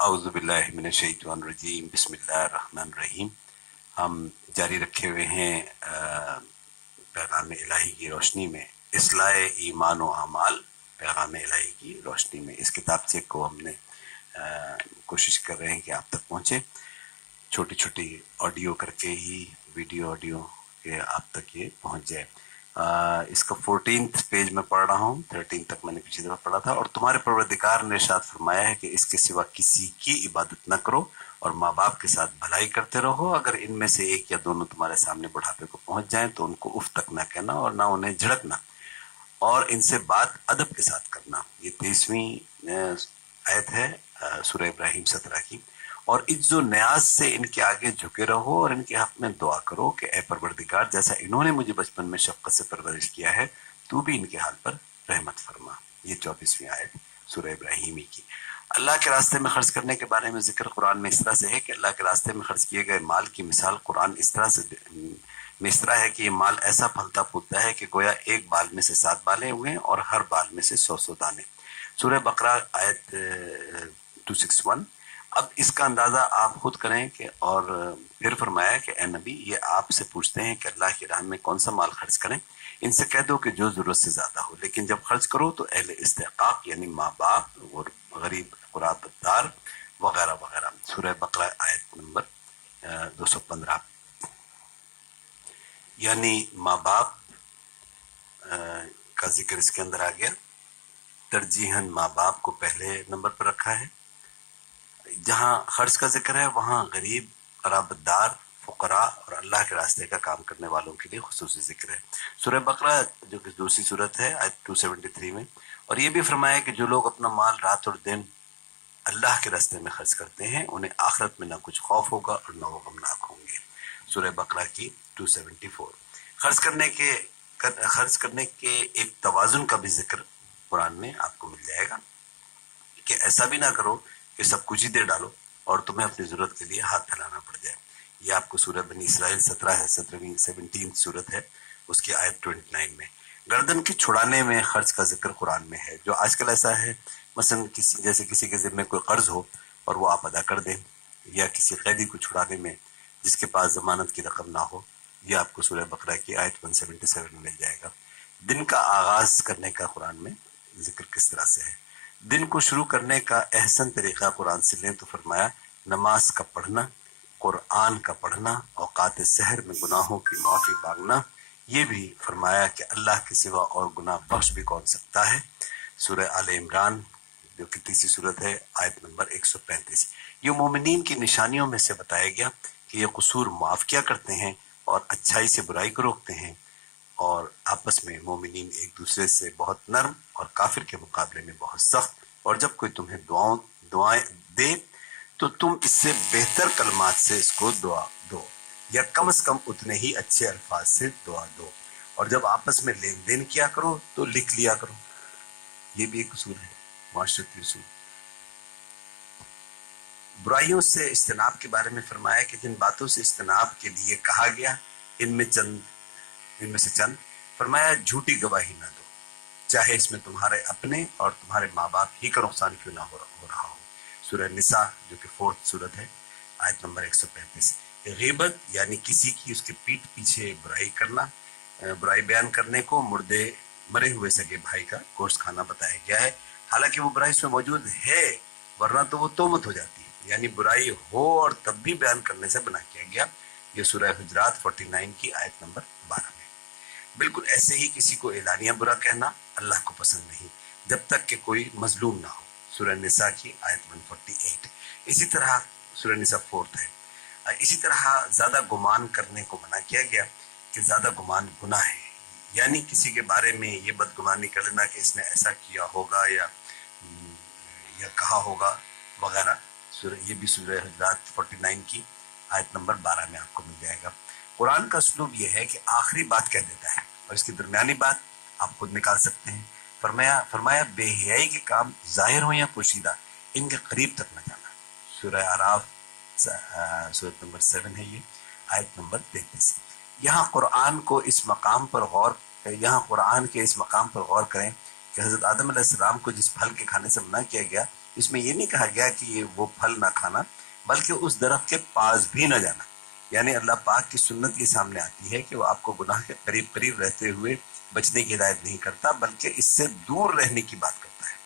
اعوذ باللہ من الشیطان الرجیم بسم اللہ الرحمن الرحیم۔ ہم جاری رکھے ہوئے ہیں پیغام الہی کی روشنی میں، اصلاح ایمان و اعمال پیغام الہی کی روشنی میں۔ اس کتابچے کو ہم نے کوشش کر رہے ہیں کہ آپ تک پہنچے، چھوٹی چھوٹی آڈیو کر کے ہی، ویڈیو آڈیو کہ آپ تک یہ پہنچ جائے۔ اس کا 14th پیج میں پڑھ رہا ہوں، 13 تک میں نے پچھلی دفعہ پڑھا تھا۔ اور تمہارے پروردگار نے ارشاد فرمایا ہے کہ اس کے سوا کسی کی عبادت نہ کرو اور ماں باپ کے ساتھ بھلائی کرتے رہو۔ اگر ان میں سے ایک یا دونوں تمہارے سامنے بڑھاپے کو پہنچ جائیں تو ان کو اف تک نہ کہنا اور نہ انہیں جھڑکنا، اور ان سے بات ادب کے ساتھ کرنا۔ یہ 23ویں آیت ہے سورہ ابراہیم 17 کی۔ اور عز و نیاز سے ان کے آگے جھکے رہو اور ان کے حق میں دعا کرو کہ اے پروردگار، جیسا انہوں نے مجھے بچپن میں شفقت سے پرورش کیا ہے، تو بھی ان کے حال پر رحمت فرما۔ یہ 24ویں آیت سورہ ابراہیمی کی۔ اللہ کے راستے میں خرچ کرنے کے بارے میں ذکر قرآن میں اس طرح سے ہے کہ اللہ کے راستے میں خرچ کیے گئے مال کی مثال قرآن اس طرح ہے کہ یہ مال ایسا پھلتا پھولتا ہے کہ گویا ایک بال میں سے 7 بالیں ہوئے اور ہر بال میں سے 100 دانے۔ سورہ بقرہ آیت 261۔ اب اس کا اندازہ آپ خود کریں کہ، اور پھر فرمایا کہ اے نبی، یہ آپ سے پوچھتے ہیں کہ اللہ کی راہ میں کون سا مال خرچ کریں۔ ان سے کہہ دو کہ جو ضرورت سے زیادہ ہو، لیکن جب خرچ کرو تو اہل استحقاق یعنی ماں باپ اور غریب قرابت دار وغیرہ وغیرہ۔ سورہ بقرہ آیت نمبر 215۔ یعنی ماں باپ کا ذکر اس کے اندر آ گیا، ترجیحاً ماں باپ کو پہلے نمبر پر رکھا ہے۔ جہاں خرچ کا ذکر ہے وہاں غریب، قرابت دار، فقراء اور اللہ کے راستے کا کام کرنے والوں کے لیے خصوصی ذکر ہے۔ سورہ بقرہ جو کہ دوسری صورت ہے آیت 273 میں۔ اور یہ بھی فرمایا کہ جو لوگ اپنا مال رات اور دن اللہ کے راستے میں خرچ کرتے ہیں انہیں آخرت میں نہ کچھ خوف ہوگا اور نہ وہ غمناک ہوں گے۔ سورہ بقرہ کی 274۔ خرچ کرنے کے ایک توازن کا بھی ذکر قرآن میں آپ کو مل جائے گا کہ ایسا بھی نہ کرو کہ سب کچھ ہی دے ڈالو اور تمہیں اپنی ضرورت کے لیے ہاتھ پھیلانا پڑ جائے۔ یہ آپ کو سورہ بنی اسرائیل 17 ہے، 17 صورت ہے، اس کی آیت 29 میں۔ گردن کے چھڑانے میں خرچ کا ذکر قرآن میں ہے۔ جو آج کل ایسا ہے، مثلا کسی کے ذمہ کوئی قرض ہو اور وہ آپ ادا کر دیں، یا کسی قیدی کو چھڑانے میں جس کے پاس ضمانت کی رقم نہ ہو، یہ آپ کو سورہ بقرہ کی آیت 177 میں مل جائے گا۔ دن کا آغاز کرنے کا قرآن میں ذکر کس طرح سے ہے۔ دن کو شروع کرنے کا احسن طریقہ قرآن سے لیں تو فرمایا نماز کا پڑھنا، قرآن کا پڑھنا، اوقات سحر میں گناہوں کی معافی مانگنا۔ یہ بھی فرمایا کہ اللہ کے سوا اور گناہ بخش بھی کون سکتا ہے۔ سورہ آل عمران جو کہ تیسری صورت ہے آیت نمبر 135۔ یہ مومنین کی نشانیوں میں سے بتایا گیا کہ یہ قصور معاف کیا کرتے ہیں اور اچھائی سے برائی کو روکتے ہیں، اور آپس میں مومنین ایک دوسرے سے بہت نرم اور کافر کے مقابلے میں بہت سخت۔ اور جب کوئی تمہیں دعائیں دے تو تم اس سے بہتر کلمات سے اس کو دعا دو، یا کم از کم اتنے ہی اچھے الفاظ سے دعا دو۔ اور جب آپس میں لین دین کیا کرو تو لکھ لیا کرو۔ یہ بھی ایک اصول ہے، معاشرتی اصول۔ برائیوں سے اجتناب کے بارے میں فرمایا کہ جن باتوں سے اجتناب کے لیے کہا گیا ان میں سے چند فرمایا جھوٹی گواہی نہ دو، چاہے اس میں تمہارے اپنے اور تمہارے ماں باپ ہی کا نقصان کیوں نہ ہو رہا ہو۔ سورہ نساء جو کہ 4 صورت ہے آیت نمبر 135۔ غیبت یعنی کسی کی اس کے پیٹھ پیچھے برائی کرنا، برائی بیان کرنے کو مرے ہوئے سگے بھائی کا گوشت کھانا بتایا گیا ہے، حالانکہ وہ برائی اس میں موجود ہے، ورنہ تو وہ تہمت ہو جاتی ہے۔ یعنی برائی ہو اور تب بھی بیان کرنے سے منع کیا گیا۔ یہ سورہ حجرات 49 کی آیت نمبر 12 میں۔ بالکل ایسے ہی کسی کو اعلانیہ برا کہنا اللہ کو پسند نہیں جب تک کہ کوئی مظلوم نہ ہو۔ سورہ نساء کی آیت 148۔ اسی طرح سورہ نساء 4 ہے۔ اسی طرح زیادہ گمان کرنے کو منع کیا گیا کہ زیادہ گمان گناہ ہے، یعنی کسی کے بارے میں یہ بدگمانی کر لینا کہ اس نے ایسا کیا ہوگا یا کہا ہوگا وغیرہ۔ یہ بھی سورہ حجرات 49 کی آیت نمبر 12 میں آپ کو مل جائے گا۔ قرآن کا اسلوب یہ ہے کہ آخری بات کہہ دیتا ہے اور اس کی درمیانی بات آپ خود نکال سکتے ہیں۔ فرمایا بے حیائی کے کام ظاہر ہوں یا پوشیدہ ان کے قریب تک نہ جانا۔ سورہ اعراف سورۃ نمبر 7 ہے، یہ آیت نمبر 33۔ یہاں قرآن کے اس مقام پر غور کریں کہ حضرت آدم علیہ السلام کو جس پھل کے کھانے سے منع کیا گیا اس میں یہ نہیں کہا گیا کہ یہ وہ پھل نہ کھانا، بلکہ اس درخت کے پاس بھی نہ جانا. یعنی اللہ پاک کی سنت یہ سامنے آتی ہے کہ وہ آپ کو گناہ کے قریب قریب رہتے ہوئے بچنے کی ہدایت نہیں کرتا، بلکہ اس سے دور رہنے کی بات کرتا ہے.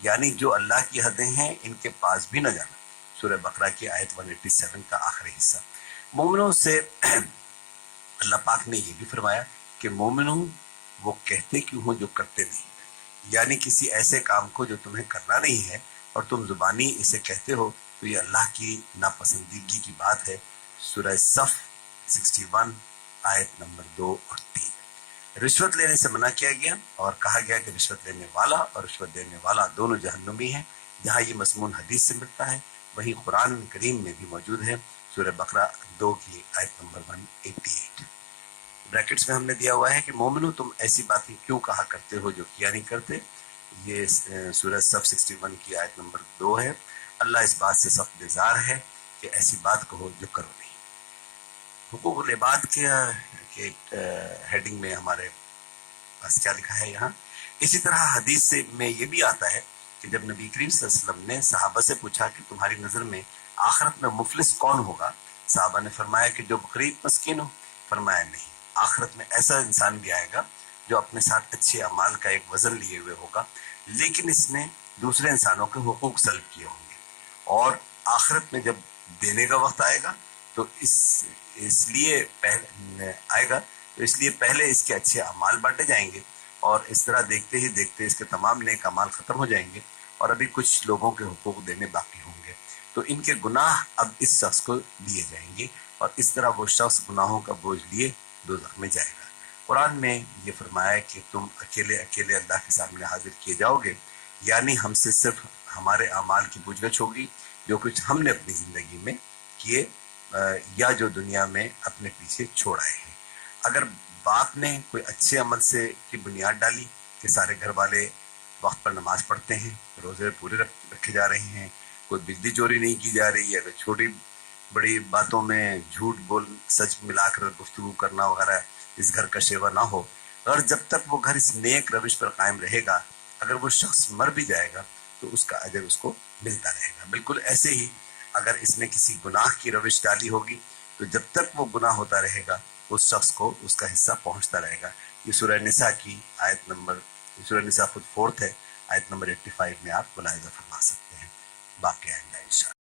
یعنی جو اللہ کی حدیں ہیں ان کے پاس بھی نہ جانا. سورہ بقرہ کی آیت 187 کا آخری حصہ. مومنوں سے اللہ پاک نے یہ بھی فرمایا کہ مومنوں وہ کہتے کیوں ہوں جو کرتے نہیں. یعنی کسی ایسے کام کو جو تمہیں کرنا نہیں ہے اور تم زبانی اسے کہتے ہو تو یہ اللہ کی ناپسندیدگی کی بات ہے. سورہ صف 61 آیت نمبر 2 اور 3. رشوت لینے سے منع کیا گیا اور کہا گیا کہ رشوت لینے والا اور رشوت دینے والا دونوں جہنمی ہیں. جہاں یہ مضمون حدیث سے ملتا ہے وہیں قرآن کریم میں بھی موجود ہے. سورہ بقرہ 2 کی آیت نمبر 188. بریکٹس میں ہم نے دیا ہوا ہے کہ مومنو تم ایسی باتیں کیوں کہا کرتے ہو جو کیا نہیں کرتے. یہ سورہ صف 61 کی آیت نمبر 2 ہے. اللہ اس بات سے سخت بیزار ہے کہ ایسی بات کہو جو کرو نہیں. حقوق العباد کے ہیڈنگ میں ہمارے پاس کیا لکھا ہے یہاں. اسی طرح حدیث سے میں یہ بھی آتا ہے کہ جب نبی کریم صلی اللہ علیہ وسلم نے صحابہ سے پوچھا کہ تمہاری نظر میں آخرت میں مفلس کون ہوگا، صحابہ نے فرمایا کہ جو غریب مسکین ہو. فرمایا نہیں، آخرت میں ایسا انسان بھی آئے گا جو اپنے ساتھ اچھے اعمال کا ایک وزن لیے ہوئے ہوگا، لیکن اس نے دوسرے انسانوں کے حقوق سلب کیے ہوں گے. اور آخرت میں جب دینے کا وقت آئے گا تو اس لیے پہلے اس کے اچھے اعمال بانٹے جائیں گے، اور اس طرح دیکھتے ہی دیکھتے اس کے تمام نیک اعمال ختم ہو جائیں گے اور ابھی کچھ لوگوں کے حقوق دینے باقی ہوں گے. تو ان کے گناہ اب اس شخص کو دیے جائیں گے اور اس طرح وہ شخص گناہوں کا بوجھ لیے دوزخ میں جائے گا. قرآن میں یہ فرمایا کہ تم اکیلے اکیلے اللہ کے سامنے حاضر کیے جاؤ گے، یعنی ہم سے صرف ہمارے اعمال کی پوچھ گچھ ہوگی جو کچھ ہم نے اپنی زندگی میں کیے یا جو دنیا میں اپنے پیچھے چھوڑ آئے ہیں. اگر باپ نے کوئی اچھے عمل سے کی بنیاد ڈالی کہ سارے گھر والے وقت پر نماز پڑھتے ہیں، روزے پورے رکھے جا رہے ہیں، کوئی بجلی چوری نہیں کی جا رہی ہے، اگر چھوٹی بڑی باتوں میں جھوٹ بول سچ ملا کر گفتگو کرنا وغیرہ اس گھر کا شیوا نہ ہو، اور جب تک وہ گھر اس نیک روش پر قائم رہے گا، اگر وہ شخص مر بھی جائے گا تو اس کا اجر اس کو ملتا رہے گا. بالکل ایسے ہی اگر اس نے کسی گناہ کی روش ڈالی ہوگی تو جب تک وہ گناہ ہوتا رہے گا اس شخص کو اس کا حصہ پہنچتا رہے گا. یہ سورہ نساء کی سورہ نساء خود 4 ہے، آیت نمبر 85 میں آپ ملاحظہ فرما سکتے ہیں. باقی آئندہ انشاءاللہ.